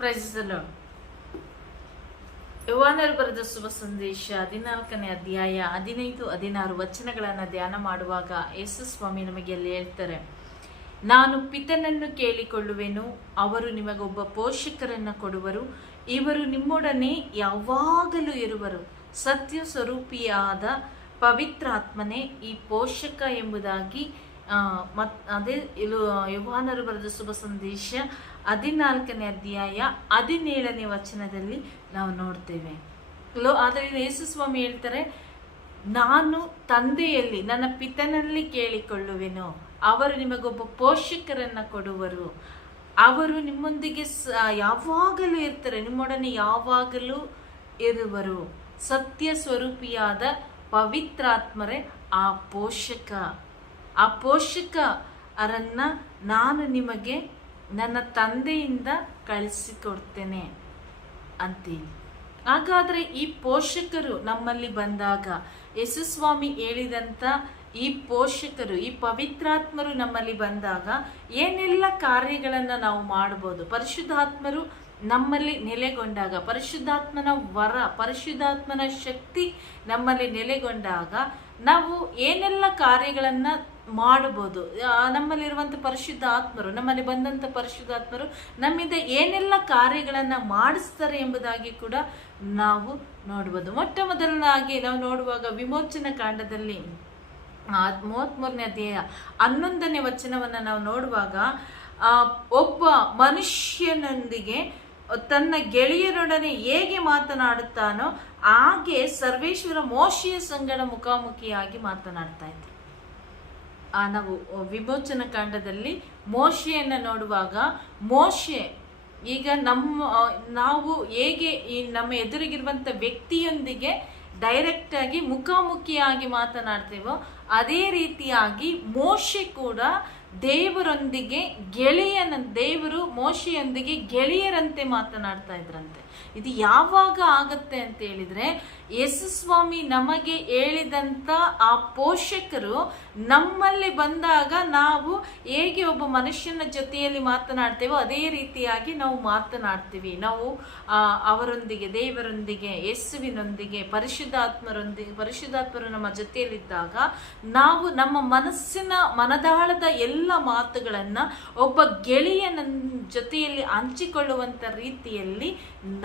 Price the lord. ಯೋಹಾನರು ಬರೆದ ಶುಭ ಸಂದೇಶ 14ನೇ ಅಧ್ಯಾಯ 15-16 ವಚನಗಳನ್ನು ಧ್ಯಾನ ಮಾಡುವಾಗ ಯೇಸು ಸ್ವಾಮಿ ನಮಗೆ ಅಲ್ಲಿ ಹೇಳ್ತಾರೆ, ನಾನು ಪಿತನನ್ನು ಕೇಳಿಕೊಳ್ಳುವೆನು, ಅವರು ನಿಮಗೊಬ್ಬ ಪೋಷಕರನ್ನು ಕೊಡುವರು, ಇವರು ನಿಮ್ಮೊಡನೆ ಯಾವಾಗಲೂ ಇರುವರು. ಸತ್ಯ ಸ್ವರೂಪಿಯಾದ ಪವಿತ್ರಾತ್ಮನೇ ಈ ಪೋಷಕ ಎಂಬುದಾಗಿ ಅದೇ ಯೋಹಾನರು ಬರೆದ ಶುಭ ಸಂದೇಶ 14ನೇ ಅಧ್ಯಾಯ 17ನೇ ವಚನದಲ್ಲಿ ನಾವು ನೋಡ್ತೇವೆ. ಆದರೆ ಯೇಸು ಸ್ವಾಮಿ ಹೇಳ್ತಾರೆ, ನಾನು ತಂದೆಯಲ್ಲಿ ನನ್ನ ಪಿತನಲ್ಲಿ ಕೇಳಿಕೊಳ್ಳುವೆನು, ಅವರು ನಿಮಗೊಬ್ಬ ಪೋಷಕರನ್ನ ಕೊಡುವರು, ಅವರು ನಿಮ್ಮೊಂದಿಗೆ ಯಾವಾಗಲೂ ಇರ್ತಾರೆ, ನಿಮ್ಮೊಡನೆ ಯಾವಾಗಲೂ ಇರುವರು. ಸತ್ಯ ಸ್ವರೂಪಿಯಾದ ಪವಿತ್ರಾತ್ಮರೇ ಆ ಪೋಷಕ. ಆ ಪೋಷಕರನ್ನ ನಾನು ನಿಮಗೆ ನನ್ನ ತಂದೆಯಿಂದ ಕಳಿಸಿಕೊಡ್ತೇನೆ ಅಂತೀನಿ. ಹಾಗಾದ್ರೆ ಈ ಪೋಷಕರು ನಮ್ಮಲ್ಲಿ ಬಂದಾಗ, ಯೇಸುಸ್ವಾಮಿ ಹೇಳಿದಂತ ಈ ಪೋಷಕರು, ಈ ಪವಿತ್ರಾತ್ಮರು ನಮ್ಮಲ್ಲಿ ಬಂದಾಗ ಏನೆಲ್ಲ ಕಾರ್ಯಗಳನ್ನ ನಾವು ಮಾಡಬಹುದು? ಪರಿಶುದ್ಧಾತ್ಮರು ನಮ್ಮಲ್ಲಿ ನೆಲೆಗೊಂಡಾಗ, ಪರಿಶುದ್ಧಾತ್ಮನ ವರ, ಪರಿಶುದ್ಧಾತ್ಮನ ಶಕ್ತಿ ನಮ್ಮಲ್ಲಿ ನೆಲೆಗೊಂಡಾಗ ನಾವು ಏನೆಲ್ಲ ಕಾರ್ಯಗಳನ್ನ ಮಾಡಬಹುದು? ನಮ್ಮಲ್ಲಿರುವಂಥ ಪರಿಶುದ್ಧ ಆತ್ಮರು, ನಮ್ಮಲ್ಲಿ ಬಂದಂಥ ಪರಿಶುದ್ಧಾತ್ಮರು ನಮ್ಮಿಂದ ಏನೆಲ್ಲ ಕಾರ್ಯಗಳನ್ನ ಮಾಡಿಸ್ತಾರೆ ಎಂಬುದಾಗಿ ಕೂಡ ನಾವು ನೋಡ್ಬೋದು. ಮೊಟ್ಟ ಮೊದಲನಾಗಿ ನಾವು ನೋಡುವಾಗ ವಿಮೋಚನಾ ಕಾಂಡದಲ್ಲಿ 33ನೇ ಅಧ್ಯಾಯ 11ನೇ ವಚನವನ್ನ ನಾವು ನೋಡುವಾಗ, ಒಬ್ಬ ಮನುಷ್ಯನೊಂದಿಗೆ ತನ್ನ ಗೆಳೆಯರೊಡನೆ ಹೇಗೆ ಮಾತನಾಡುತ್ತಾನೋ ಹಾಗೆ ಸರ್ವೇಶ್ವರ ಮೋಶೆಯ ಸಂಗಡ ಮುಖಾಮುಖಿಯಾಗಿ ಮಾತನಾಡ್ತಾ ಇದ್ರು. ನಾವು ವಿಮೋಚನಾ ಕಾಂಡದಲ್ಲಿ ಮೋಶೆಯನ್ನ ನೋಡುವಾಗ, ಮೋಶೆ ಈಗ ನಾವು ಹೇಗೆ ಈ ನಮ್ಮ ಎದುರಿಗಿರುವಂತ ವ್ಯಕ್ತಿಯೊಂದಿಗೆ ಡೈರೆಕ್ಟ್ ಆಗಿ ಮುಖಾಮುಖಿಯಾಗಿ ಮಾತನಾಡ್ತೇವೋ ಅದೇ ರೀತಿಯಾಗಿ ಮೋಶೆ ಕೂಡ ದೇವರೊಂದಿಗೆ ದೇವರು ಮೋಶೆಯೊಂದಿಗೆ ಗೆಳೆಯರಂತೆ ಮಾತನಾಡ್ತಾ ಇದ್ರಂತೆ. ಇದು ಯಾವಾಗ ಆಗತ್ತೆ ಅಂತ ಹೇಳಿದ್ರೆ, ಯೇಸುಸ್ವಾಮಿ ನಮಗೆ ಹೇಳಿದಂತ ಆ ಪೋಷಕರು ನಮ್ಮಲ್ಲಿ ಬಂದಾಗ ನಾವು ಹೇಗೆ ಒಬ್ಬ ಮನುಷ್ಯನ ಜೊತೆಯಲ್ಲಿ ಮಾತನಾಡ್ತೇವೋ ಅದೇ ರೀತಿಯಾಗಿ ನಾವು ಮಾತನಾಡ್ತೀವಿ. ನಾವು ಅವರೊಂದಿಗೆ, ದೇವರೊಂದಿಗೆ, ಯೇಸುವಿನೊಂದಿಗೆ, ಪರಿಶುದ್ಧಾತ್ಮರು ನಮ್ಮ ಜೊತೆಯಲ್ಲಿದ್ದಾಗ ನಾವು ನಮ್ಮ ಮನದಾಳದ ಎಲ್ಲ ಮಾತುಗಳನ್ನ ಒಬ್ಬ ಗೆಳೆಯನ ಜೊತೆಯಲ್ಲಿ ಹಂಚಿಕೊಳ್ಳುವಂತ ರೀತಿಯಲ್ಲಿ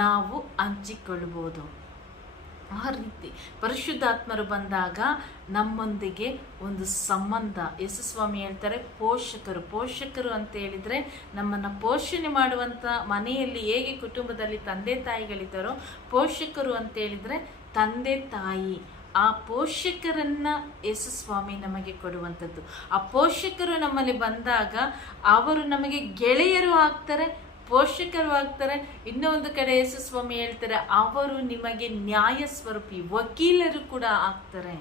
ನಾವು ಹಂಚಿಕೊಳ್ಳಬಹುದು. ಆ ರೀತಿ ಪರಿಶುದ್ಧಾತ್ಮರು ಬಂದಾಗ ನಮ್ಮೊಂದಿಗೆ ಒಂದು ಸಂಬಂಧ. ಯೇಸುಸ್ವಾಮಿ ಹೇಳ್ತಾರೆ, ಪೋಷಕರು ಅಂತ ಹೇಳಿದ್ರೆ ನಮ್ಮನ್ನ ಪೋಷಣೆ ಮಾಡುವಂತ, ಮನೆಯಲ್ಲಿ ಹೇಗೆ ಕುಟುಂಬದಲ್ಲಿ ತಂದೆ ತಾಯಿಗಳಿದ್ದಾರೋ, ಪೋಷಕರು ಅಂತ ಹೇಳಿದ್ರೆ ತಂದೆ ತಾಯಿ. ಆ ಪೋಷಕರನ್ನ ಯೇಸುಸ್ವಾಮಿ ನಮಗೆ ಕೊಡುವಂಥದ್ದು. ಆ ಪೋಷಕರು ನಮ್ಮಲ್ಲಿ ಬಂದಾಗ ಅವರು ನಮಗೆ ಗೆಳೆಯರು ಆಗ್ತಾರೆ, ಪೋಷಕರು ಆಗ್ತಾರೆ. ಇನ್ನೊಂದು ಕಡೆ ಯೇಸುಸ್ವಾಮಿ ಹೇಳ್ತಾರೆ, ಅವರು ನಿಮಗೆ ನ್ಯಾಯ ಸ್ವರೂಪಿ, ವಕೀಲರು ಕೂಡ ಆಗ್ತಾರೆ.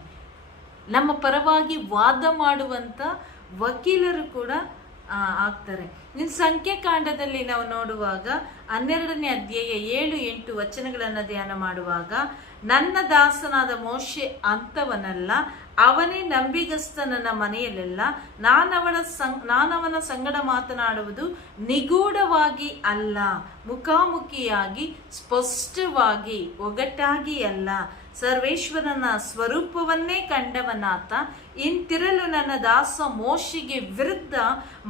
ನಮ್ಮ ಪರವಾಗಿ ವಾದ ಮಾಡುವಂತ ವಕೀಲರು ಕೂಡ ಆಗ್ತಾರೆ. ಇನ್ನು ಸಂಖ್ಯಾಕಾಂಡದಲ್ಲಿ ನಾವು ನೋಡುವಾಗ 12ನೇ ಅಧ್ಯಾಯ 7-8 ವಚನಗಳನ್ನು ಧ್ಯಾನ ಮಾಡುವಾಗ, ನನ್ನ ದಾಸನಾದ ಮೋಶೆ ಅಂತವನಲ್ಲ, ಅವನೇ ನಂಬಿಗಸ್ತನ ಮನೆಯಲ್ಲೆಲ್ಲ, ನಾನವನ ಸಂಗಡ ಮಾತನಾಡುವುದು ನಿಗೂಢವಾಗಿ ಅಲ್ಲ, ಮುಖಾಮುಖಿಯಾಗಿ ಸ್ಪಷ್ಟವಾಗಿ ಒಗಟಾಗಿ ಅಲ್ಲ, ಸರ್ವೇಶ್ವರನ ಸ್ವರೂಪವನ್ನೇ ಕಂಡವನಾತ, ಇಂತಿರಲು ನನ್ನ ದಾಸ ಮೋಶೆಗೆ ವಿರುದ್ಧ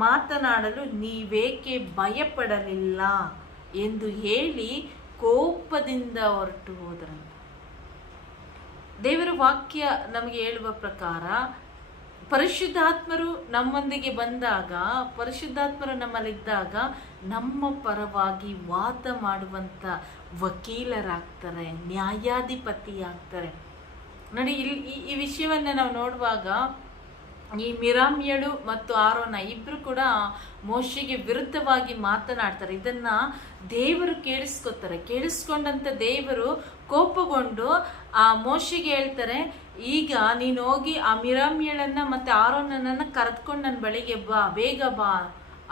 ಮಾತನಾಡಲು ನೀವೇಕೆ ಭಯಪಡಲಿಲ್ಲ ಎಂದು ಹೇಳಿ ಕೋಪದಿಂದ ಹೊರಟು ಹೋದರಂತೆ. ದೇವರ ವಾಕ್ಯ ನಮಗೆ ಹೇಳುವ ಪ್ರಕಾರ, ಪರಿಶುದ್ಧಾತ್ಮರು ನಮ್ಮೊಂದಿಗೆ ಬಂದಾಗ, ಪರಿಶುದ್ಧಾತ್ಮರು ನಮ್ಮಲ್ಲಿದ್ದಾಗ ನಮ್ಮ ಪರವಾಗಿ ವಾದ ಮಾಡುವಂತ ವಕೀಲರಾಗ್ತಾರೆ, ನ್ಯಾಯಾಧಿಪತಿ ಆಗ್ತಾರೆ. ನೋಡಿ, ಈ ವಿಷಯವನ್ನ ನಾವು ನೋಡುವಾಗ, ಈ ಮಿರಾಮ್ಯಳು ಮತ್ತು ಆರೋನ ಇಬ್ರು ಕೂಡ ಮೋಶೆಗೆ ವಿರುದ್ಧವಾಗಿ ಮಾತನಾಡ್ತಾರೆ. ಇದನ್ನ ದೇವರು ಕೇಳಿಸ್ಕೊಂಡಂತ ದೇವರು ಕೋಪಗೊಂಡು ಆ ಮೋಶೆಗೆ ಹೇಳ್ತಾರೆ, ಈಗ ನೀನು ಹೋಗಿ ಆ ಮಿರಾಮ್ಯಳನ್ನ ಮತ್ತೆ ಆರೋನನ್ನ ಕರೆದುಕೊಂಡು ನನ್ನ ಬಳಿಗೆ ಬಾ, ಬೇಗ ಬಾ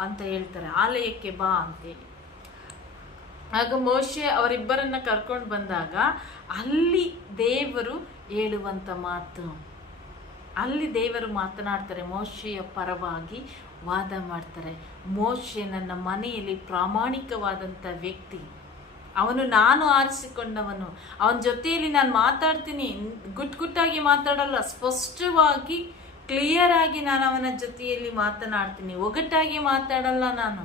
ಅಂತ ಹೇಳ್ತಾರೆ, ಆಲಯಕ್ಕೆ ಬಾ ಅಂತೇಳಿ. ಆಗ ಮೋಶೆ ಅವರಿಬ್ಬರನ್ನ ಕರ್ಕೊಂಡು ಬಂದಾಗ ಅಲ್ಲಿ ದೇವರು ಹೇಳುವಂತ ಮಾತು, ಅಲ್ಲಿ ದೇವರು ಮಾತನಾಡ್ತಾರೆ ಮೋಶೆಯ ಪರವಾಗಿ ವಾದ ಮಾಡ್ತಾರೆ. ಮೋಶೆ ನನ್ನ ಮನೆಯಲ್ಲಿ ಪ್ರಾಮಾಣಿಕವಾದಂಥ ವ್ಯಕ್ತಿ, ಅವನು ನಾನು ಆರಿಸಿಕೊಂಡವನು, ಅವನ ಜೊತೆಯಲ್ಲಿ ನಾನು ಮಾತಾಡ್ತೀನಿ, ಗುಟ್ಟಾಗಿ ಮಾತಾಡಲ್ಲ, ಸ್ಪಷ್ಟವಾಗಿ ಕ್ಲಿಯರ್ ಆಗಿ ನಾನು ಅವನ ಜೊತೆಯಲ್ಲಿ ಮಾತನಾಡ್ತೀನಿ, ಒಗಟಾಗಿ ಮಾತಾಡಲ್ಲ. ನಾನು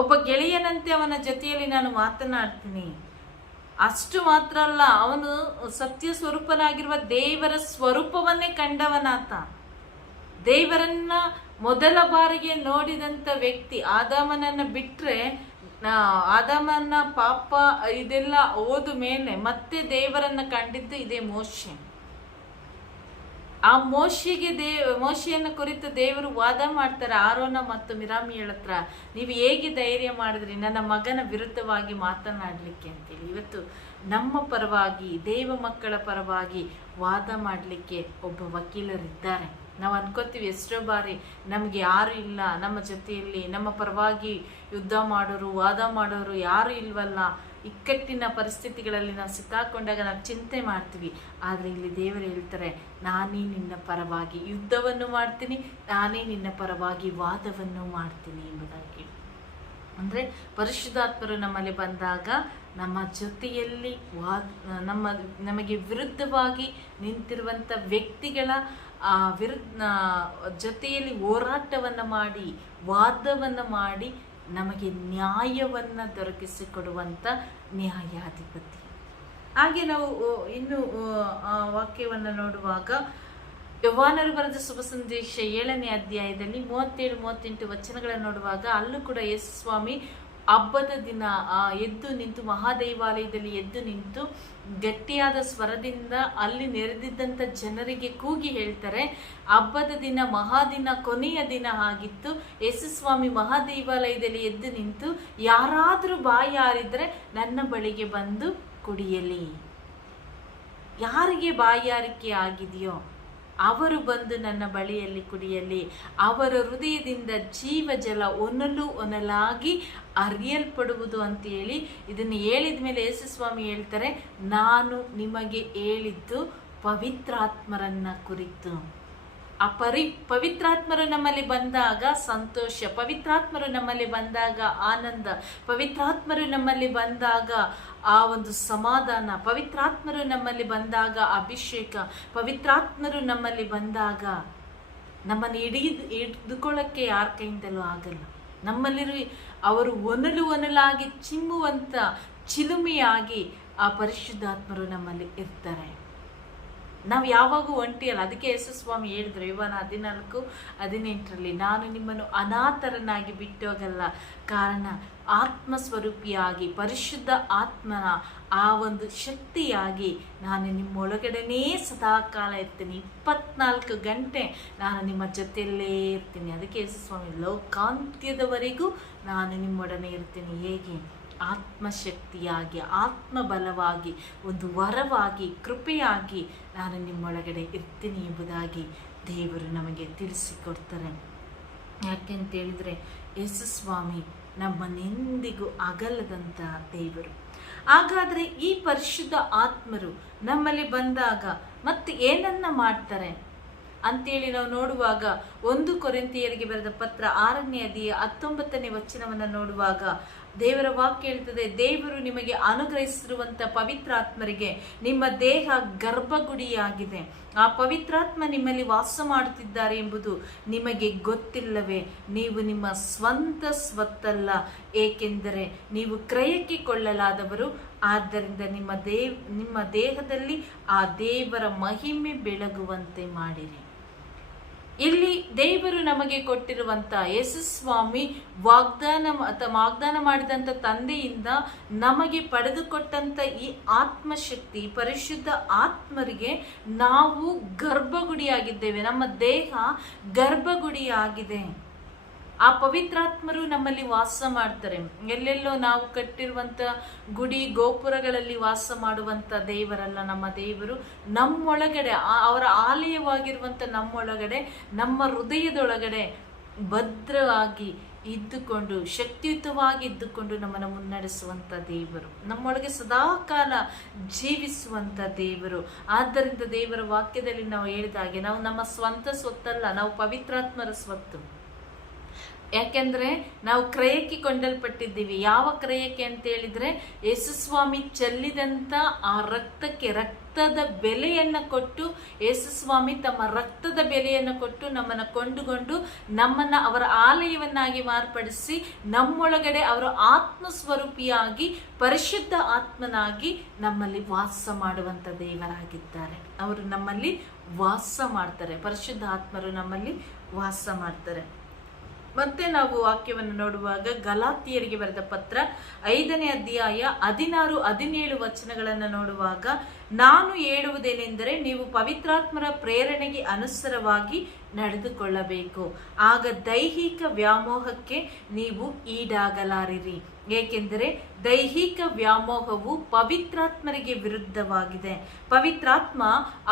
ಒಬ್ಬ ಗೆಳೆಯನಂತೆ ಅವನ ಜೊತೆಯಲ್ಲಿ ನಾನು ಮಾತನಾಡ್ತೀನಿ. ಅಷ್ಟು ಮಾತ್ರ ಅಲ್ಲ, ಅವನು ಸತ್ಯ ಸ್ವರೂಪನಾಗಿರುವ ದೇವರ ಸ್ವರೂಪವನ್ನೇ ಕಂಡವನಾತ. ದೇವರನ್ನ ಮೊದಲ ಬಾರಿಗೆ ನೋಡಿದಂಥ ವ್ಯಕ್ತಿ. ಆದಾಮನನ್ನ ಬಿಟ್ರೆ, ಆದಾಮನ ಪಾಪ ಇದೆಲ್ಲ ಹೋದ ಮೇಲೆ ಮತ್ತೆ ದೇವರನ್ನ ಕಂಡಿದ್ದು ಇದೇ ಮೋಶೆ. ಆ ಮೋಶೆಯನ್ನು ಕುರಿತು ದೇವರು ವಾದ ಮಾಡ್ತಾರೆ ಆರೋನ ಮತ್ತು ಮಿರಾಮಿಯಳ ಹತ್ರ. ನೀವು ಹೇಗೆ ಧೈರ್ಯ ಮಾಡಿದ್ರಿ ನನ್ನ ಮಗನ ವಿರುದ್ಧವಾಗಿ ಮಾತನಾಡಲಿಕ್ಕೆ ಅಂತೇಳಿ. ಇವತ್ತು ನಮ್ಮ ಪರವಾಗಿ, ದೇವ ಮಕ್ಕಳ ಪರವಾಗಿ ವಾದ ಮಾಡಲಿಕ್ಕೆ ಒಬ್ಬ ವಕೀಲರಿದ್ದಾರೆ. ನಾವು ಅನ್ಕೋತೀವಿ ಎಷ್ಟೋ ಬಾರಿ ನಮಗೆ ಯಾರು ಇಲ್ಲ ನಮ್ಮ ಜೊತೆಯಲ್ಲಿ, ನಮ್ಮ ಪರವಾಗಿ ಯುದ್ಧ ಮಾಡೋರು, ವಾದ ಮಾಡೋರು ಯಾರು ಇಲ್ವಲ್ಲ. ಇಕ್ಕಟ್ಟಿನ ಪರಿಸ್ಥಿತಿಗಳಲ್ಲಿ ನಾವು ಸಿಕ್ಕಾಕೊಂಡಾಗ ನಾವು ಚಿಂತೆ ಮಾಡ್ತೀವಿ. ಆದರೆ ಇಲ್ಲಿ ದೇವರು ಹೇಳ್ತಾರೆ, ನಾನೇ ನಿನ್ನ ಪರವಾಗಿ ಯುದ್ಧವನ್ನು ಮಾಡ್ತೀನಿ, ನಾನೇ ನಿನ್ನ ಪರವಾಗಿ ವಾದವನ್ನು ಮಾಡ್ತೀನಿ ಎಂಬುದಾಗಿ. ಅಂದರೆ ಪರಿಶುದ್ಧಾತ್ಮರು ನಮ್ಮಲ್ಲಿ ಬಂದಾಗ ನಮ್ಮ ಜೊತೆಯಲ್ಲಿ ನಮಗೆ ವಿರುದ್ಧವಾಗಿ ನಿಂತಿರುವಂಥ ವ್ಯಕ್ತಿಗಳ ಜೊತೆಯಲ್ಲಿ ಹೋರಾಟವನ್ನು ಮಾಡಿ, ವಾದವನ್ನು ಮಾಡಿ ನಮಗೆ ನ್ಯಾಯವನ್ನು ದೊರಕಿಸಿಕೊಡುವಂಥ ನ್ಯಾಯಾಧಿಪತಿ. ಹಾಗೆ ನಾವು ಇನ್ನು ವಾಕ್ಯವನ್ನು ನೋಡುವಾಗ ಯೋಹಾನರು ಬರೆದ ಶುಭ ಸಂದೇಶ 7ನೇ ಅಧ್ಯಾಯದಲ್ಲಿ 37-38 ವಚನಗಳನ್ನು ನೋಡುವಾಗ ಅಲ್ಲೂ ಕೂಡ ಯೇಸು ಸ್ವಾಮಿ ಹಬ್ಬದ ದಿನ ಎದ್ದು ನಿಂತು, ಮಹಾದೇವಾಲಯದಲ್ಲಿ ಎದ್ದು ನಿಂತು ಗಟ್ಟಿಯಾದ ಸ್ವರದಿಂದ ಅಲ್ಲಿ ನೆರೆದಿದ್ದಂಥ ಜನರಿಗೆ ಕೂಗಿ ಹೇಳ್ತಾರೆ, ಹಬ್ಬದ ದಿನ, ಮಹಾದಿನ, ಕೊನೆಯ ದಿನ ಆಗಿತ್ತು. ಯೇಸುಸ್ವಾಮಿ ಮಹಾದೇವಾಲಯದಲ್ಲಿ ಎದ್ದು ನಿಂತು, ಯಾರಾದರೂ ಬಾಯಾರಿದ್ರೆ ನನ್ನ ಬಳಿಗೆ ಬಂದು ಕುಡಿಯಲಿ. ಯಾರಿಗೆ ಬಾಯಾರಿಕೆ ಆಗಿದೆಯೋ ಅವರು ಬಂದು ನನ್ನ ಬಳಿಯಲ್ಲಿ ಕುಡಿಯಲಿ. ಅವರ ಹೃದಯದಿಂದ ಜೀವ ಜಲ ಒನಲಾಗಿ ಹರಿಯಲ್ಪಡುವುದು ಅಂತೇಳಿ ಇದನ್ನು ಹೇಳಿದ ಮೇಲೆ ಯೇಸುಸ್ವಾಮಿ ಹೇಳ್ತಾರೆ, ನಾನು ನಿಮಗೆ ಹೇಳಿದ್ದು ಪವಿತ್ರಾತ್ಮರನ್ನ ಕುರಿತು. ಆ ಪವಿತ್ರಾತ್ಮರು ನಮ್ಮಲ್ಲಿ ಬಂದಾಗ ಸಂತೋಷ, ಪವಿತ್ರಾತ್ಮರು ನಮ್ಮಲ್ಲಿ ಬಂದಾಗ ಆನಂದ, ಪವಿತ್ರಾತ್ಮರು ನಮ್ಮಲ್ಲಿ ಬಂದಾಗ ಆ ಒಂದು ಸಮಾಧಾನ, ಪವಿತ್ರಾತ್ಮರು ನಮ್ಮಲ್ಲಿ ಬಂದಾಗ ಅಭಿಷೇಕ, ಪವಿತ್ರಾತ್ಮರು ನಮ್ಮಲ್ಲಿ ಬಂದಾಗ ನಮ್ಮನ್ನು ಹಿಡಿದುಕೊಳ್ಳಕ್ಕೆ ಯಾರ ಕೈಯಿಂದಲೂ ಆಗಲ್ಲ. ನಮ್ಮಲ್ಲಿರುವ ಅವರು ಒನಲಾಗಿ ಚಿಮ್ಮುವಂಥ ಚಿಲುಮೆಯಾಗಿ ಆ ಪರಿಶುದ್ಧಾತ್ಮರು ನಮ್ಮಲ್ಲಿ ಇರ್ತಾರೆ. ನಾವು ಯಾವಾಗೂ ಒಂಟಿಯಲ್ಲ. ಅದಕ್ಕೆ ಯೇಸುಸ್ವಾಮಿ ಹೇಳಿದ್ರು ಯೋಹಾನ 14:18 ನಾನು ನಿಮ್ಮನ್ನು ಅನಾಥರನ್ನಾಗಿ ಬಿಟ್ಟೋಗಲ್ಲ. ಕಾರಣ ಆತ್ಮಸ್ವರೂಪಿಯಾಗಿ ಪರಿಶುದ್ಧ ಆತ್ಮನ ಆ ಒಂದು ಶಕ್ತಿಯಾಗಿ ನಾನು ನಿಮ್ಮೊಳಗಡೆನೇ ಸದಾಕಾಲ ಇರ್ತೀನಿ. 24 ಗಂಟೆ ನಾನು ನಿಮ್ಮ ಜೊತೆಯಲ್ಲೇ ಇರ್ತೀನಿ. ಅದಕ್ಕೆ ಯೇಸುಸ್ವಾಮಿ ಲೋಕಾಂತ್ಯದವರೆಗೂ ನಾನು ನಿಮ್ಮೊಡನೆ ಇರ್ತೀನಿ. ಹೇಗೆ? ಆತ್ಮಶಕ್ತಿಯಾಗಿ, ಆತ್ಮಬಲವಾಗಿ, ಒಂದು ವರವಾಗಿ, ಕೃಪೆಯಾಗಿ ನಾನು ನಿಮ್ಮೊಳಗಡೆ ಇರ್ತೀನಿ ಎಂಬುದಾಗಿ ದೇವರು ನಮಗೆ ತಿಳಿಸಿಕೊಡ್ತಾರೆ. ಯಾಕೆಂತೇಳಿದರೆ ಯೇಸುಸ್ವಾಮಿ ನಮ್ಮನ್ನೆಂದಿಗೂ ಅಗಲದಂಥ ದೇವರು. ಹಾಗಾದರೆ ಈ ಪರಿಶುದ್ಧ ಆತ್ಮರು ನಮ್ಮಲ್ಲಿ ಬಂದಾಗ ಮತ್ತೆ ಏನನ್ನ ಮಾಡ್ತಾರೆ ಅಂತೇಳಿ ನಾವು ನೋಡುವಾಗ 1 ಕೊರಿಂಥಿಯರಿಗೆ ಬರೆದ ಪತ್ರ 6ನೇ ಅಧ್ಯಾಯ 19ನೇ ವಚನವನ್ನು ನೋಡುವಾಗ ದೇವರ ವಾಕ್ಯ ಹೇಳ್ತದೆ, ದೇವರು ನಿಮಗೆ ಅನುಗ್ರಹಿಸಿರುವಂಥ ಪವಿತ್ರಾತ್ಮರಿಗೆ ನಿಮ್ಮ ದೇಹ ಗರ್ಭಗುಡಿಯಾಗಿದೆ. ಆ ಪವಿತ್ರಾತ್ಮ ನಿಮ್ಮಲ್ಲಿ ವಾಸ ಮಾಡುತ್ತಿದ್ದಾರೆ ಎಂಬುದು ನಿಮಗೆ ಗೊತ್ತಿಲ್ಲವೇ? ನೀವು ನಿಮ್ಮ ಸ್ವಂತ ಸ್ವತ್ತಲ್ಲ, ಏಕೆಂದರೆ ನೀವು ಕ್ರಯಕ್ಕೆ ಕೊಳ್ಳಲಾದವರು. ಆದ್ದರಿಂದ ನಿಮ್ಮ ದೇಹದಲ್ಲಿ ಆ ದೇವರ ಮಹಿಮೆ ಬೆಳಗುವಂತೆ ಮಾಡಿರಿ. ಇಲ್ಲಿ ದೇವರು ನಮಗೆ ಕೊಟ್ಟಿರುವಂಥ ಯೇಸುಸ್ವಾಮಿ ವಾಗ್ದಾನ ಮಾಡಿದಂಥ ತಂದೆಯಿಂದ ನಮಗೆ ಪಡೆದುಕೊಟ್ಟಂಥ ಈ ಆತ್ಮಶಕ್ತಿ, ಪರಿಶುದ್ಧ ಆತ್ಮರಿಗೆ ನಾವು ಗರ್ಭಗುಡಿಯಾಗಿದ್ದೇವೆ. ನಮ್ಮ ದೇಹ ಗರ್ಭಗುಡಿಯಾಗಿದೆ. ಆ ಪವಿತ್ರಾತ್ಮರು ನಮ್ಮಲ್ಲಿ ವಾಸ ಮಾಡ್ತಾರೆ. ಎಲ್ಲೆಲ್ಲೋ ನಾವು ಕಟ್ಟಿರುವಂಥ ಗುಡಿ ಗೋಪುರಗಳಲ್ಲಿ ವಾಸ ಮಾಡುವಂಥ ದೇವರಲ್ಲ ನಮ್ಮ ದೇವರು. ನಮ್ಮೊಳಗಡೆ ಅವರ ಆಲಯವಾಗಿರುವಂಥ ನಮ್ಮೊಳಗಡೆ, ನಮ್ಮ ಹೃದಯದೊಳಗಡೆ ಭದ್ರವಾಗಿ ಇದ್ದುಕೊಂಡು ಶಕ್ತಿಯುತವಾಗಿ ಇದ್ದುಕೊಂಡು ನಮ್ಮನ್ನು ಮುನ್ನಡೆಸುವಂಥ ದೇವರು, ನಮ್ಮೊಳಗೆ ಸದಾಕಾಲ ಜೀವಿಸುವಂಥ ದೇವರು. ಆದ್ದರಿಂದ ದೇವರ ವಾಕ್ಯದಲ್ಲಿ ನಾವು ಹೇಳಿದ ಹಾಗೆ ನಾವು ನಮ್ಮ ಸ್ವಂತ ಸ್ವತ್ತಲ್ಲ, ನಾವು ಪವಿತ್ರಾತ್ಮರ ಸ್ವತ್ತು. ಯಾಕೆಂದ್ರೆ ನಾವು ಕ್ರಯಕ್ಕೆ ಕೊಂಡಲ್ಪಟ್ಟಿದ್ದೀವಿ. ಯಾವ ಕ್ರಯಕ್ಕೆ ಅಂತ ಹೇಳಿದ್ರೆ ಯೇಸುಸ್ವಾಮಿ ಚೆಲ್ಲಿದಂತ ಆ ರಕ್ತಕ್ಕೆ, ರಕ್ತದ ಬೆಲೆಯನ್ನು ಕೊಟ್ಟು, ಯೇಸುಸ್ವಾಮಿ ತಮ್ಮ ರಕ್ತದ ಬೆಲೆಯನ್ನು ಕೊಟ್ಟು ನಮ್ಮನ್ನು ಕೊಂಡುಕೊಂಡು ನಮ್ಮನ್ನ ಅವರ ಆಲಯವನ್ನಾಗಿ ಮಾರ್ಪಡಿಸಿ ನಮ್ಮೊಳಗಡೆ ಅವರ ಆತ್ಮಸ್ವರೂಪಿಯಾಗಿ ಪರಿಶುದ್ಧ ಆತ್ಮನಾಗಿ ನಮ್ಮಲ್ಲಿ ವಾಸ ಮಾಡುವಂತ ದೇವರಾಗಿದ್ದಾರೆ. ಅವರು ನಮ್ಮಲ್ಲಿ ವಾಸ ಮಾಡ್ತಾರೆ, ಪರಿಶುದ್ಧ ಆತ್ಮರು ನಮ್ಮಲ್ಲಿ ವಾಸ ಮಾಡ್ತಾರೆ. ಮತ್ತೆ ನಾವು ವಾಕ್ಯವನ್ನು ನೋಡುವಾಗ ಗಲಾತಿಯರಿಗೆ ಬರೆದ ಪತ್ರ 5ನೇ ಅಧ್ಯಾಯ 16-17 ವಚನಗಳನ್ನು ನೋಡುವಾಗ, ನಾನು ಹೇಳುವುದೇನೆಂದರೆ ನೀವು ಪವಿತ್ರಾತ್ಮರ ಪ್ರೇರಣೆಗೆ ಅನುಸಾರವಾಗಿ ನಡೆದುಕೊಳ್ಳಬೇಕು, ಆಗ ದೈಹಿಕ ವ್ಯಾಮೋಹಕ್ಕೆ ನೀವು ಈಡಾಗಲಾರಿರಿ. ಏಕೆಂದರೆ ದೈಹಿಕ ವ್ಯಾಮೋಹವು ಪವಿತ್ರಾತ್ಮರಿಗೆ ವಿರುದ್ಧವಾಗಿದೆ, ಪವಿತ್ರಾತ್ಮ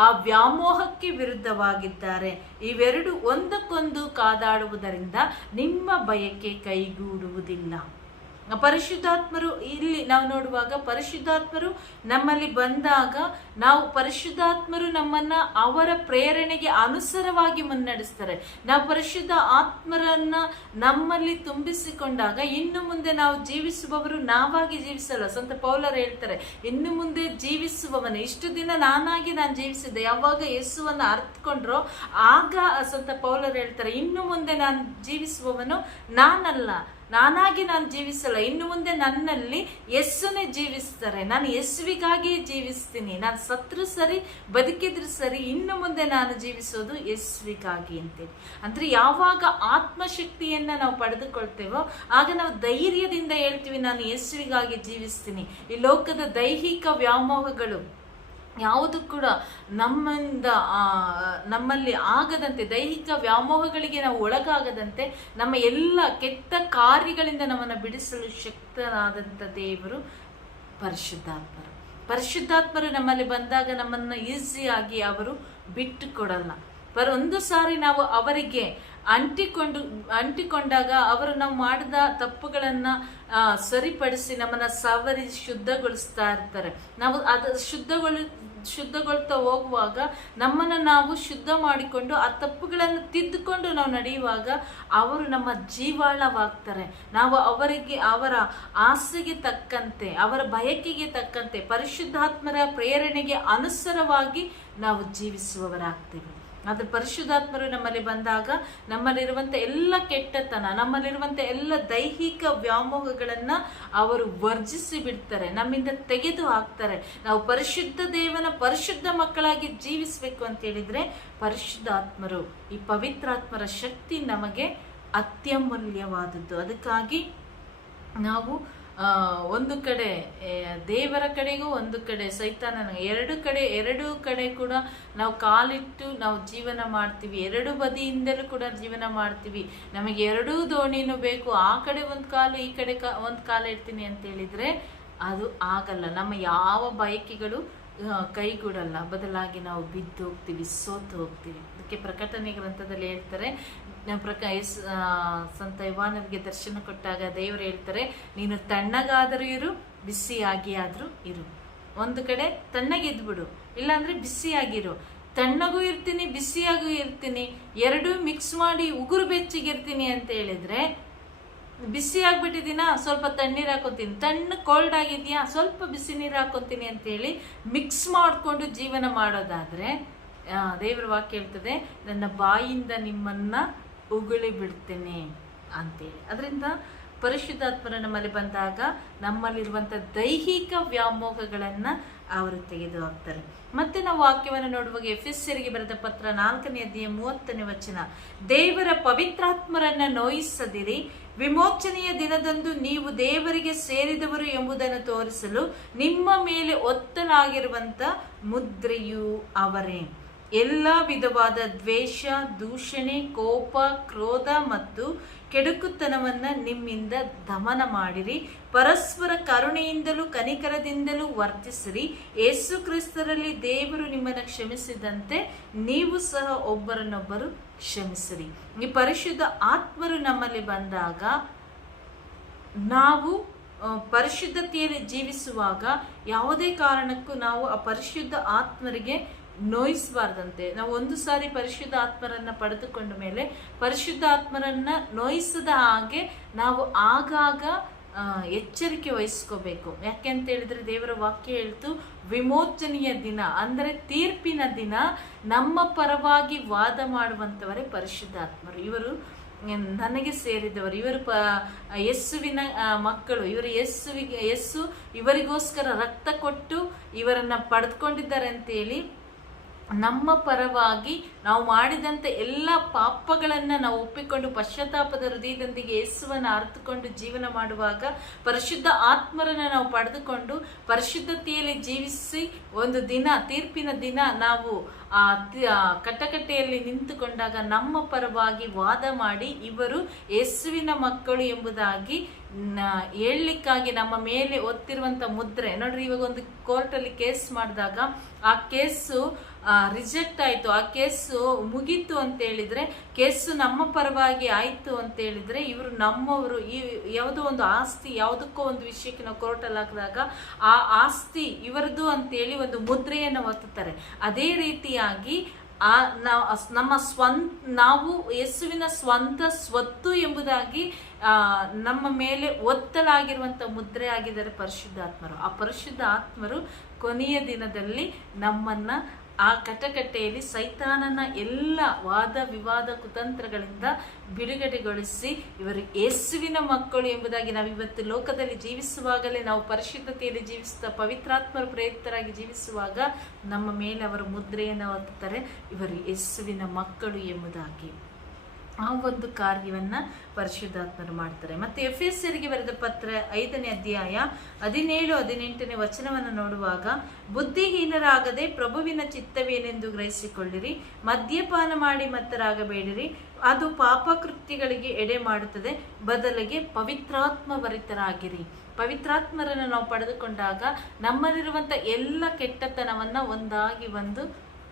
ಆ ವ್ಯಾಮೋಹಕ್ಕೆ ವಿರುದ್ಧವಾಗಿದ್ದಾರೆ. ಇವೆರಡು ಒಂದಕ್ಕೊಂದು ಕಾದಾಡುವುದರಿಂದ ನಿಮ್ಮ ಬಯಕೆ ಕೈಗೂಡುವುದಿಲ್ಲ. ಪರಿಶುದ್ಧಾತ್ಮರು ಇಲ್ಲಿ ನಾವು ನೋಡುವಾಗ, ಪರಿಶುದ್ಧಾತ್ಮರು ನಮ್ಮಲ್ಲಿ ಬಂದಾಗ ನಾವು ಪರಿಶುದ್ಧಾತ್ಮರು ನಮ್ಮನ್ನ ಅವರ ಪ್ರೇರಣೆಗೆ ಅನುಸಾರವಾಗಿ ಮುನ್ನಡೆಸ್ತಾರೆ. ನಾವು ಪರಿಶುದ್ಧ ಆತ್ಮರನ್ನ ನಮ್ಮಲ್ಲಿ ತುಂಬಿಸಿಕೊಂಡಾಗ ಇನ್ನು ಮುಂದೆ ನಾವು ಜೀವಿಸುವವರು ನಾವಾಗಿ ಜೀವಿಸಲ್ಲ. ಸಂತ ಪೌಲರು ಹೇಳ್ತಾರೆ, ಇನ್ನು ಮುಂದೆ ಜೀವಿಸುವವನು, ಇಷ್ಟು ದಿನ ನಾನಾಗಿ ನಾನು ಜೀವಿಸಿದ್ದೆ. ಯಾವಾಗ ಯೇಸುವನ್ನ ಅರ್ಥಕೊಂಡ್ರೋ ಆಗ ಸಂತ ಪೌಲರು ಹೇಳ್ತಾರೆ, ಇನ್ನು ಮುಂದೆ ನಾನು ಜೀವಿಸುವವನು ನಾನಲ್ಲ, ನಾನಾಗಿ ನಾನು ಜೀವಿಸಲ್ಲ, ಇನ್ನು ಮುಂದೆ ನನ್ನಲ್ಲಿ ಯೇಸುನೇ ಜೀವಿಸ್ತಾರೆ. ನಾನು ಯೇಸುವಿಗಾಗಿ ಜೀವಿಸ್ತೀನಿ. ನಾನು ಸತ್ರು ಸರಿ ಬದುಕಿದ್ರು ಸರಿ, ಇನ್ನು ಮುಂದೆ ನಾನು ಜೀವಿಸೋದು ಯೇಸುವಿಗಾಗಿ ಅಂತೇಳಿ. ಅಂದ್ರೆ ಯಾವಾಗ ಆತ್ಮಶಕ್ತಿಯನ್ನ ನಾವು ಪಡೆದುಕೊಳ್ತೇವೋ ಆಗ ನಾವು ಧೈರ್ಯದಿಂದ ಹೇಳ್ತೀವಿ, ನಾನು ಯೇಸುವಿಗಾಗಿ ಜೀವಿಸ್ತೀನಿ. ಈ ಲೋಕದ ದೈಹಿಕ ವ್ಯಾಮೋಹಗಳು ಯಾವುದು ಕೂಡ ನಮ್ಮಲ್ಲಿ ಆಗದಂತೆ, ದೈಹಿಕ ವ್ಯಾಮೋಹಗಳಿಗೆ ನಾವು ಒಳಗಾಗದಂತೆ ನಮ್ಮ ಎಲ್ಲ ಕೆಟ್ಟ ಕಾರ್ಯಗಳಿಂದ ನಮ್ಮನ್ನು ಬಿಡಿಸಲು ಶಕ್ತನಾದಂಥ ದೇವರು ಪರಿಶುದ್ಧಾತ್ಮರು. ಪರಿಶುದ್ಧಾತ್ಮರು ನಮ್ಮಲ್ಲಿ ಬಂದಾಗ ನಮ್ಮನ್ನು ಈಸಿಯಾಗಿ ಅವರು ಬಿಟ್ಟು ಕೊಡಲ್ಲ. ಒಂದು ಸಾರಿ ನಾವು ಅವರಿಗೆ ಅಂಟಿಕೊಂಡಾಗ ಅವರು ನಾವು ಮಾಡಿದ ತಪ್ಪುಗಳನ್ನ ಸರಿಪಡಿಸಿ ನಮ್ಮನ್ನ ಸವರಿ ಶುದ್ಧಗೊಳಿಸ್ತಾ ಇರ್ತಾರೆ. ನಾವು ಅದು ಶುದ್ಧಗೊಳ್ತಾ ಹೋಗುವಾಗ ನಮ್ಮನ್ನು ನಾವು ಶುದ್ಧ ಮಾಡಿಕೊಂಡು ಆ ತಪ್ಪುಗಳನ್ನು ತಿದ್ದುಕೊಂಡು ನಾವು ನಡೆಯುವಾಗ ಅವರು ನಮ್ಮ ಜೀವಾಳವಾಗ್ತಾರೆ. ನಾವು ಅವರಿಗೆ ಅವರ ಆಸೆಗೆ ತಕ್ಕಂತೆ, ಅವರ ಬಯಕೆಗೆ ತಕ್ಕಂತೆ, ಪರಿಶುದ್ಧಾತ್ಮರ ಪ್ರೇರಣೆಗೆ ಅನುಸಾರವಾಗಿ ನಾವು ಜೀವಿಸುವವರಾಗ್ತೇವೆ. ಆದ್ರೆ ಪರಿಶುದ್ಧಾತ್ಮರು ನಮ್ಮಲ್ಲಿ ಬಂದಾಗ ನಮ್ಮಲ್ಲಿರುವಂತ ಎಲ್ಲ ಕೆಟ್ಟತನ, ನಮ್ಮಲ್ಲಿರುವಂತ ಎಲ್ಲ ದೈಹಿಕ ವ್ಯಾಮೋಹಗಳನ್ನ ಅವರು ವರ್ಜಿಸಿ ಬಿಡ್ತಾರೆ, ನಮ್ಮಿಂದ ತೆಗೆದು ಹಾಕ್ತಾರೆ. ನಾವು ಪರಿಶುದ್ಧ ದೇವನ ಪರಿಶುದ್ಧ ಮಕ್ಕಳಾಗಿ ಜೀವಿಸ್ಬೇಕು ಅಂತ ಹೇಳಿದ್ರೆ ಪರಿಶುದ್ಧಾತ್ಮರು, ಈ ಪವಿತ್ರಾತ್ಮರ ಶಕ್ತಿ ನಮಗೆ ಅತ್ಯಮೂಲ್ಯವಾದದ್ದು. ಅದಕ್ಕಾಗಿ ನಾವು ಒಂದು ಕಡೆ ದೇವರ ಕಡೆಗೂ ಒಂದು ಕಡೆ ಸೈತಾನನ, ಎರಡು ಕಡೆ ಕೂಡ ನಾವು ಕಾಲಿಟ್ಟು ನಾವು ಜೀವನ ಮಾಡ್ತೀವಿ. ಎರಡು ಬದಿಯಿಂದಲೂ ಕೂಡ ಜೀವನ ಮಾಡ್ತೀವಿ. ನಮಗೆ ಎರಡೂ ದೋಣಿನೂ ಬೇಕು. ಆ ಕಡೆ ಒಂದು ಕಾಲು, ಈ ಕಡೆ ಒಂದು ಕಾಲು ಇಡ್ತೀನಿ ಅಂತ ಹೇಳಿದ್ರೆ ಅದು ಆಗಲ್ಲ. ನಮ್ಮ ಯಾವ ಬಯಕೆಗಳು ಕೈಗೂಡಲ್ಲ, ಬದಲಾಗಿ ನಾವು ಬಿದ್ದು ಹೋಗ್ತೀವಿ, ಸೋತು ಹೋಗ್ತೀವಿ. ಅದಕ್ಕೆ ಪ್ರಕಟಣೆ ಗ್ರಂಥದಲ್ಲಿ ಹೇಳ್ತಾರೆ, ಸಂತ ಯೋಹಾನನಿಗೆ ದರ್ಶನ ಕೊಟ್ಟಾಗ ದೇವರು ಹೇಳ್ತಾರೆ, ನೀನು ತಣ್ಣಗಾದರೂ ಇರು, ಬಿಸಿಯಾಗಿ ಆದರೂ ಇರು. ಒಂದು ಕಡೆ ತಣ್ಣಗಿದ್ಬಿಡು, ಇಲ್ಲಾಂದ್ರೆ ಬಿಸಿಯಾಗಿರು. ತಣ್ಣಗೂ ಇರ್ತೀನಿ, ಬಿಸಿಯಾಗೂ ಇರ್ತೀನಿ, ಎರಡೂ ಮಿಕ್ಸ್ ಮಾಡಿ ಉಗುರು ಬೆಚ್ಚಗಿರ್ತೀನಿ ಅಂತ ಹೇಳಿದ್ರೆ, ಬಿಸಿ ಆಗ್ಬಿಟ್ಟಿದ್ದೀನಾ ಸ್ವಲ್ಪ ತಣ್ಣೀರು ಹಾಕೋತೀನಿ, ಕೋಲ್ಡ್ ಆಗಿದ್ಯಾ ಸ್ವಲ್ಪ ಬಿಸಿ ನೀರು ಹಾಕೋತೀನಿ ಅಂತೇಳಿ ಮಿಕ್ಸ್ ಮಾಡಿಕೊಂಡು ಜೀವನ ಮಾಡೋದಾದ್ರೆ ದೇವರ ವಾಕ್ಯ ಹೇಳ್ತದೆ, ನನ್ನ ಬಾಯಿಂದ ನಿಮ್ಮನ್ನ ಉಗುಳಿ ಬಿಡ್ತೇನೆ ಅಂತೇಳಿ. ಅದರಿಂದ ಪರಿಶುದ್ಧಾತ್ಮರ ನಮ್ಮಲ್ಲಿ ಬಂದಾಗ ನಮ್ಮಲ್ಲಿರುವಂಥ ದೈಹಿಕ ವ್ಯಾಮೋಹಗಳನ್ನು ಅವರು ತೆಗೆದು ಹಾಕ್ತಾರೆ. ಮತ್ತೆ ನಾವು ವಾಕ್ಯವನ್ನು ನೋಡುವಾಗ ಎಫೆಸರಿಗೆ ಬರೆದ ಪತ್ರ 4ನೇ ಅಧ್ಯಾಯ 30ನೇ ವಚನ, ದೇವರ ಪವಿತ್ರಾತ್ಮರನ್ನ ನೋಯಿಸದಿರಿ, ವಿಮೋಚನೆಯ ದಿನದಂದು ನೀವು ದೇವರಿಗೆ ಸೇರಿದವರು ಎಂಬುದನ್ನು ತೋರಿಸಲು ನಿಮ್ಮ ಮೇಲೆ ಒತ್ತಲಾಗಿರುವಂತ ಮುದ್ರೆಯು ಅವರೇ. ಎಲ್ಲ ವಿಧವಾದ ದ್ವೇಷ, ದೂಷಣೆ, ಕೋಪ, ಕ್ರೋಧ ಮತ್ತು ಕೆಡುಕುತನವನ್ನ ನಿಮ್ಮಿಂದ ದಮನ ಮಾಡಿರಿ. ಪರಸ್ಪರ ಕರುಣೆಯಿಂದಲೂ ಕನಿಕರದಿಂದಲೂ ವರ್ತಿಸಿರಿ. ಯೇಸು ಕ್ರಿಸ್ತರಲ್ಲಿ ದೇವರು ನಿಮ್ಮನ್ನು ಕ್ಷಮಿಸಿದಂತೆ ನೀವು ಸಹ ಒಬ್ಬರನ್ನೊಬ್ಬರು ಕ್ಷಮಿಸಿರಿ. ಈ ಪರಿಶುದ್ಧ ಆತ್ಮರು ನಮ್ಮಲ್ಲಿ ಬಂದಾಗ ನಾವು ಪರಿಶುದ್ಧತೆಯಲ್ಲಿ ಜೀವಿಸುವಾಗ ಯಾವುದೇ ಕಾರಣಕ್ಕೂ ನಾವು ಆ ಪರಿಶುದ್ಧ ಆತ್ಮರಿಗೆ ನೋಯಿಸಬಾರ್ದಂತೆ. ನಾವು ಒಂದು ಸಾರಿ ಪರಿಶುದ್ಧ ಆತ್ಮರನ್ನ ಪಡೆದುಕೊಂಡ ಮೇಲೆ ಪರಿಶುದ್ಧ ಆತ್ಮರನ್ನ ನೋಯಿಸದ ಹಾಗೆ ನಾವು ಆಗಾಗ ಎಚ್ಚರಿಕೆ ವಹಿಸ್ಕೋಬೇಕು. ಯಾಕೆ ಅಂತ ಹೇಳಿದ್ರೆ ದೇವರ ವಾಕ್ಯ ಹೇಳ್ತು, ವಿಮೋಚನೆಯ ದಿನ ಅಂದರೆ ತೀರ್ಪಿನ ದಿನ ನಮ್ಮ ಪರವಾಗಿ ವಾದ ಮಾಡುವಂಥವರೇ ಪರಿಶುದ್ಧಾತ್ಮರು. ಇವರು ನನಗೆ ಸೇರಿದವರು, ಇವರು ಯೇಸುವಿನ ಮಕ್ಕಳು, ಇವರು ಯೇಸು ಇವರಿಗೋಸ್ಕರ ರಕ್ತ ಕೊಟ್ಟು ಇವರನ್ನ ಪಡೆದುಕೊಂಡಿದ್ದಾರೆ ಅಂತೇಳಿ ನಮ್ಮ ಪರವಾಗಿ ನಾವು ಮಾಡಿದಂಥ ಎಲ್ಲ ಪಾಪಗಳನ್ನು ನಾವು ಒಪ್ಪಿಕೊಂಡು ಪಶ್ಚಾತ್ತಾಪದ ಹೃದಯದೊಂದಿಗೆ ಯೇಸುವನ್ನು ಅರ್ಥಕೊಂಡು ಜೀವನ ಮಾಡುವಾಗ ಪರಿಶುದ್ಧ ಆತ್ಮರನ್ನು ನಾವು ಪಡೆದುಕೊಂಡು ಪರಿಶುದ್ಧತೆಯಲ್ಲಿ ಜೀವಿಸಿ ಒಂದು ದಿನ ತೀರ್ಪಿನ ದಿನ ನಾವು ಆ ಕಟಕಟೆಯಲ್ಲಿ ನಿಂತುಕೊಂಡಾಗ ನಮ್ಮ ಪರವಾಗಿ ವಾದ ಮಾಡಿ ಇವರು ಯೇಸುವಿನ ಮಕ್ಕಳು ಎಂಬುದಾಗಿ ಹೇಳಲಿಕ್ಕಾಗಿ ನಮ್ಮ ಮೇಲೆ ಒತ್ತಿರುವಂಥ ಮುದ್ರೆ ನೋಡ್ರಿ. ಇವಾಗ ಒಂದು ಕೋರ್ಟಲ್ಲಿ ಕೇಸ್ ಮಾಡಿದಾಗ ಆ ಕೇಸು ರಿಜೆಕ್ಟ್ ಆಯಿತು, ಆ ಕೇಸು ಮುಗೀತು ಅಂತ ಹೇಳಿದ್ರೆ, ಕೇಸು ನಮ್ಮ ಪರವಾಗಿ ಆಯಿತು ಅಂತ ಹೇಳಿದ್ರೆ ಇವರು ನಮ್ಮವರು. ಈ ಯಾವುದೋ ಒಂದು ಆಸ್ತಿ ಯಾವುದಕ್ಕೋ ಒಂದು ವಿಷಯಕ್ಕೆ ನಾವು ಕೋರ್ಟಲ್ಲಿ ಹಾಕಿದಾಗ ಆ ಆಸ್ತಿ ಇವರದು ಅಂತೇಳಿ ಒಂದು ಮುದ್ರೆಯನ್ನು ಒತ್ತುತ್ತಾರೆ. ಅದೇ ರೀತಿಯಾಗಿ ನಮ್ಮ ನಾವು ಯೇಸುವಿನ ಸ್ವಂತ ಸ್ವತ್ತು ಎಂಬುದಾಗಿ ನಮ್ಮ ಮೇಲೆ ಒತ್ತಲಾಗಿರುವಂಥ ಮುದ್ರೆ ಆಗಿದ್ದಾರೆ ಪರಿಶುದ್ಧಾತ್ಮರು. ಆ ಪರಿಶುದ್ಧ ಆತ್ಮರು ಕೊನೆಯ ದಿನದಲ್ಲಿ ನಮ್ಮನ್ನ ಆ ಕಟಕಟೆಯಲ್ಲಿ ಸೈತಾನನ ಎಲ್ಲ ವಾದ ವಿವಾದ ಕುತಂತ್ರಗಳಿಂದ ಬಿಡುಗಡೆಗೊಳಿಸಿ ಇವರು ಯೇಸುವಿನ ಮಕ್ಕಳು ಎಂಬುದಾಗಿ ನಾವಿವತ್ತು ಲೋಕದಲ್ಲಿ ಜೀವಿಸುವಾಗಲೇ ನಾವು ಪರಿಶುದ್ಧತೆಯಲ್ಲಿ ಜೀವಿಸುತ್ತಾ ಪವಿತ್ರಾತ್ಮರ ಪ್ರೇರಿತರಾಗಿ ಜೀವಿಸುವಾಗ ನಮ್ಮ ಮೇಲೆ ಅವರು ಮುದ್ರೆಯನ್ನು ಒತ್ತುತ್ತಾರೆ, ಇವರು ಯೇಸುವಿನ ಮಕ್ಕಳು ಎಂಬುದಾಗಿ. ಆ ಒಂದು ಕಾರ್ಯವನ್ನು ಪರಿಶುದ್ಧಾತ್ಮರು ಮಾಡ್ತಾರೆ. ಮತ್ತು ಎಫೆಸರಿಗೆ ಬರೆದ ಪತ್ರ 5ನೇ ಅಧ್ಯಾಯ 17-18ನೇ ವಚನವನ್ನು ನೋಡುವಾಗ, ಬುದ್ಧಿಹೀನರಾಗದೆ ಪ್ರಭುವಿನ ಚಿತ್ತವೇನೆಂದು ಗ್ರಹಿಸಿಕೊಳ್ಳಿರಿ, ಮದ್ಯಪಾನ ಮಾಡಿ ಮತ್ತರಾಗಬೇಡಿರಿ, ಅದು ಪಾಪಕೃತ್ಯಗಳಿಗೆ ಎಡೆ ಮಾಡುತ್ತದೆ, ಬದಲಿಗೆ ಪವಿತ್ರಾತ್ಮ ಭರಿತರಾಗಿರಿ. ಪವಿತ್ರಾತ್ಮರನ್ನು ನಾವು ಪಡೆದುಕೊಂಡಾಗ ನಮ್ಮಲ್ಲಿರುವಂಥ ಎಲ್ಲ ಕೆಟ್ಟತನವನ್ನು ಒಂದಾಗಿ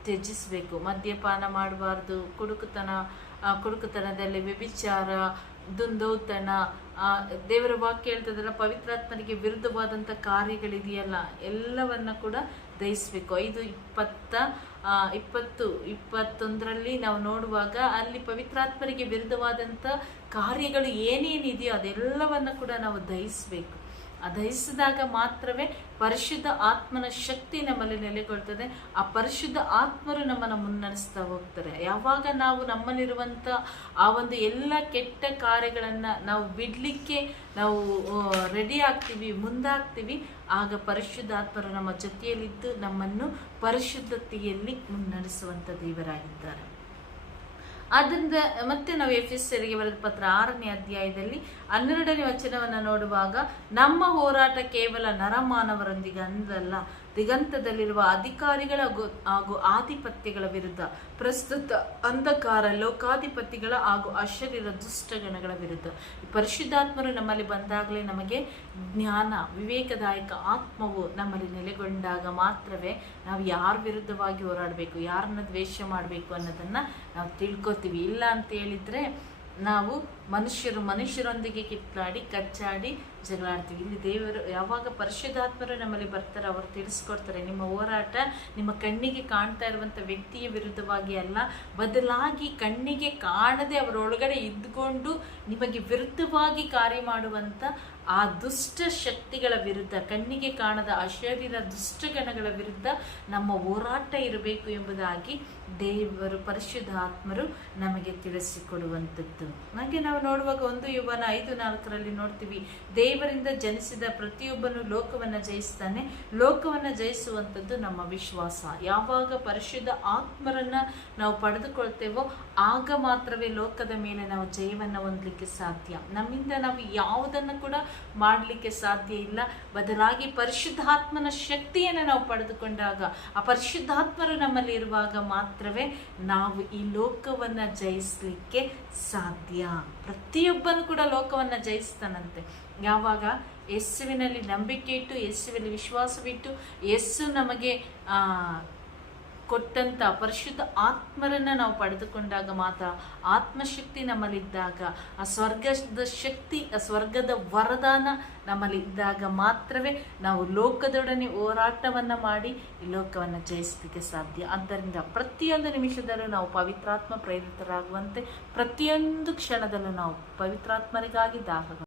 ತ್ಯಜಿಸಬೇಕು. ಮದ್ಯಪಾನ ಮಾಡಬಾರ್ದು, ಕುಡುಕುತನದಲ್ಲಿ ವ್ಯಭಿಚಾರ, ದುಂದೌತಣ, ದೇವರ ವಾಕ್ಯ ಹೇಳ್ತದಲ್ಲ ಪವಿತ್ರಾತ್ಮನಿಗೆ ವಿರುದ್ಧವಾದಂಥ ಕಾರ್ಯಗಳಿದೆಯಲ್ಲ ಎಲ್ಲವನ್ನ ಕೂಡ ದಹಿಸಬೇಕು. 5:20-21 ನಾವು ನೋಡುವಾಗ ಅಲ್ಲಿ ಪವಿತ್ರಾತ್ಮರಿಗೆ ವಿರುದ್ಧವಾದಂಥ ಕಾರ್ಯಗಳು ಏನೇನಿದೆಯೋ ಅದೆಲ್ಲವನ್ನ ಕೂಡ ನಾವು ದಹಿಸಬೇಕು. ದಹಿಸಿದಾಗ ಮಾತ್ರವೇ ಪರಿಶುದ್ಧ ಆತ್ಮನ ಶಕ್ತಿ ನಮ್ಮಲ್ಲಿ ನೆಲೆಗೊಳ್ತದೆ. ಆ ಪರಿಶುದ್ಧ ಆತ್ಮರು ನಮ್ಮನ್ನು ಮುನ್ನಡೆಸ್ತಾ ಹೋಗ್ತಾರೆ. ಯಾವಾಗ ನಾವು ನಮ್ಮಲ್ಲಿರುವಂಥ ಆ ಒಂದು ಎಲ್ಲ ಕೆಟ್ಟ ಕಾರ್ಯಗಳನ್ನು ನಾವು ಬಿಡಲಿಕ್ಕೆ ನಾವು ರೆಡಿ ಆಗ್ತೀವಿ, ಮುಂದಾಗ್ತೀವಿ, ಆಗ ಪರಿಶುದ್ಧ ಆತ್ಮರು ನಮ್ಮ ಜೊತೆಯಲ್ಲಿದ್ದು ನಮ್ಮನ್ನು ಪರಿಶುದ್ಧತೆಯಲ್ಲಿ ಮುನ್ನಡೆಸುವಂಥ ದೇವರಾಗಿದ್ದಾರೆ. ಆದ್ದರಿಂದ ಮತ್ತೆ ನಾವು ಎಫೆಸರಿಗೆ ಬರೆದ ಪತ್ರ 6ನೇ ಅಧ್ಯಾಯದಲ್ಲಿ 12ನೇ ವಚನವನ್ನು ನೋಡುವಾಗ, ನಮ್ಮ ಹೋರಾಟ ಕೇವಲ ನರಮಾನವರೊಂದಿಗೆ ಅಂದಲ್ಲ, ದಿಗಂತದಲ್ಲಿರುವ ಅಧಿಕಾರಿಗಳ ಹಾಗೂ ಆಧಿಪತ್ಯಗಳ ವಿರುದ್ಧ, ಪ್ರಸ್ತುತ ಅಂಧಕಾರ ಲೋಕಾಧಿಪತಿಗಳ ಹಾಗೂ ಅಶರೀರ ದುಷ್ಟಗಣಗಳ ವಿರುದ್ಧ. ಪರಿಶುದ್ಧಾತ್ಮರು ನಮ್ಮಲ್ಲಿ ಬಂದಾಗಲೇ ನಮಗೆ ಜ್ಞಾನ, ವಿವೇಕದಾಯಕ ಆತ್ಮವು ನಮ್ಮಲ್ಲಿ ನೆಲೆಗೊಂಡಾಗ ಮಾತ್ರವೇ ನಾವು ಯಾರ ವಿರುದ್ಧವಾಗಿ ಹೋರಾಡಬೇಕು, ಯಾರನ್ನ ದ್ವೇಷ ಮಾಡಬೇಕು ಅನ್ನೋದನ್ನು ನಾವು ತಿಳ್ಕೊತೀವಿ. ಇಲ್ಲ ಅಂತ ಹೇಳಿದರೆ ನಾವು ಮನುಷ್ಯರೊಂದಿಗೆ ಕಿತ್ತಾಡಿ ಕಚ್ಚಾಡಿ ಜಗಳಾಡ್ತೀವಿ. ಇಲ್ಲಿ ದೇವರು ಯಾವಾಗ ಪರಿಶುದ್ಧಾತ್ಮರು ನಮ್ಮಲ್ಲಿ ಬರ್ತಾರೆ, ಅವರು ತಿಳಿಸ್ಕೊಡ್ತಾರೆ, ನಿಮ್ಮ ಹೋರಾಟ ನಿಮ್ಮ ಕಣ್ಣಿಗೆ ಕಾಣ್ತಾ ಇರುವಂಥ ವ್ಯಕ್ತಿಯ ವಿರುದ್ಧವಾಗಿ ಅಲ್ಲ, ಬದಲಾಗಿ ಕಣ್ಣಿಗೆ ಕಾಣದೆ ಅವರೊಳಗಡೆ ಇದ್ದುಕೊಂಡು ನಿಮಗೆ ವಿರುದ್ಧವಾಗಿ ಕಾರ್ಯ ಮಾಡುವಂಥ ಆ ದುಷ್ಟ ಶಕ್ತಿಗಳ ವಿರುದ್ಧ, ಕಣ್ಣಿಗೆ ಕಾಣದ ಅಶರೀರ ದುಷ್ಟಗಣಗಳ ವಿರುದ್ಧ ನಮ್ಮ ಹೋರಾಟ ಇರಬೇಕು ಎಂಬುದಾಗಿ ದೇವರು ಪರಿಶುದ್ಧ ಆತ್ಮರು ನಮಗೆ ತಿಳಿಸಿಕೊಡುವಂಥದ್ದು. ಹಾಗೆ ನಾವು ನೋಡುವಾಗ 1 ಯೋಹಾನ 5:4 ನೋಡ್ತೀವಿ, ದೇವರಿಂದ ಜನಿಸಿದ ಪ್ರತಿಯೊಬ್ಬನು ಲೋಕವನ್ನು ಜಯಿಸ್ತಾನೆ, ಲೋಕವನ್ನು ಜಯಿಸುವಂಥದ್ದು ನಮ್ಮ ವಿಶ್ವಾಸ. ಯಾವಾಗ ಪರಿಶುದ್ಧ ಆತ್ಮರನ್ನು ನಾವು ಪಡೆದುಕೊಳ್ತೇವೋ ಆಗ ಮಾತ್ರವೇ ಲೋಕದ ಮೇಲೆ ನಾವು ಜಯವನ್ನು ಹೊಂದಲಿಕ್ಕೆ ಸಾಧ್ಯ. ನಮ್ಮಿಂದ ನಾವು ಯಾವುದನ್ನು ಕೂಡ ಮಾಡಲಿಕ್ಕೆ ಸಾಧ್ಯ ಇಲ್ಲ. ಬದಲಾಗಿ ಪರಿಶುದ್ಧಾತ್ಮನ ಶಕ್ತಿಯನ್ನು ನಾವು ಪಡೆದುಕೊಂಡಾಗ, ಆ ಪರಿಶುದ್ಧಾತ್ಮರು ನಮ್ಮಲ್ಲಿ ಇರುವಾಗ ಮಾತ್ರವೇ ನಾವು ಈ ಲೋಕವನ್ನು ಜಯಿಸಲಿಕ್ಕೆ ಸಾಧ್ಯ. ಪ್ರತಿಯೊಬ್ಬನು ಕೂಡ ಲೋಕವನ್ನು ಜಯಿಸ್ತಾನಂತೆ ಯಾವಾಗ ಯೇಸುವಿನಲ್ಲಿ ನಂಬಿಕೆ ಇಟ್ಟು, ಯೇಸುವಿನಲ್ಲಿ ವಿಶ್ವಾಸವಿಟ್ಟು, ಯೇಸು ನಮಗೆ ಕೊಟ್ಟಂಥ ಪರಿಶುದ್ಧ ಆತ್ಮರನ್ನು ನಾವು ಪಡೆದುಕೊಂಡಾಗ ಮಾತ್ರ, ಆತ್ಮಶಕ್ತಿ ನಮ್ಮಲ್ಲಿದ್ದಾಗ, ಆ ಸ್ವರ್ಗದ ಶಕ್ತಿ, ಆ ಸ್ವರ್ಗದ ವರದಾನ ನಮ್ಮಲ್ಲಿದ್ದಾಗ ಮಾತ್ರವೇ ನಾವು ಲೋಕದೊಡನೆ ಹೋರಾಟವನ್ನು ಮಾಡಿ ಈ ಲೋಕವನ್ನು ಜಯಿಸಲಿಕ್ಕೆ ಸಾಧ್ಯ. ಆದ್ದರಿಂದ ಪ್ರತಿಯೊಂದು ನಿಮಿಷದಲ್ಲೂ ನಾವು ಪವಿತ್ರಾತ್ಮ ಪ್ರೇರಿತರಾಗುವಂತೆ, ಪ್ರತಿಯೊಂದು ಕ್ಷಣದಲ್ಲೂ ನಾವು ಪವಿತ್ರಾತ್ಮರಿಗಾಗಿ ದಾಹ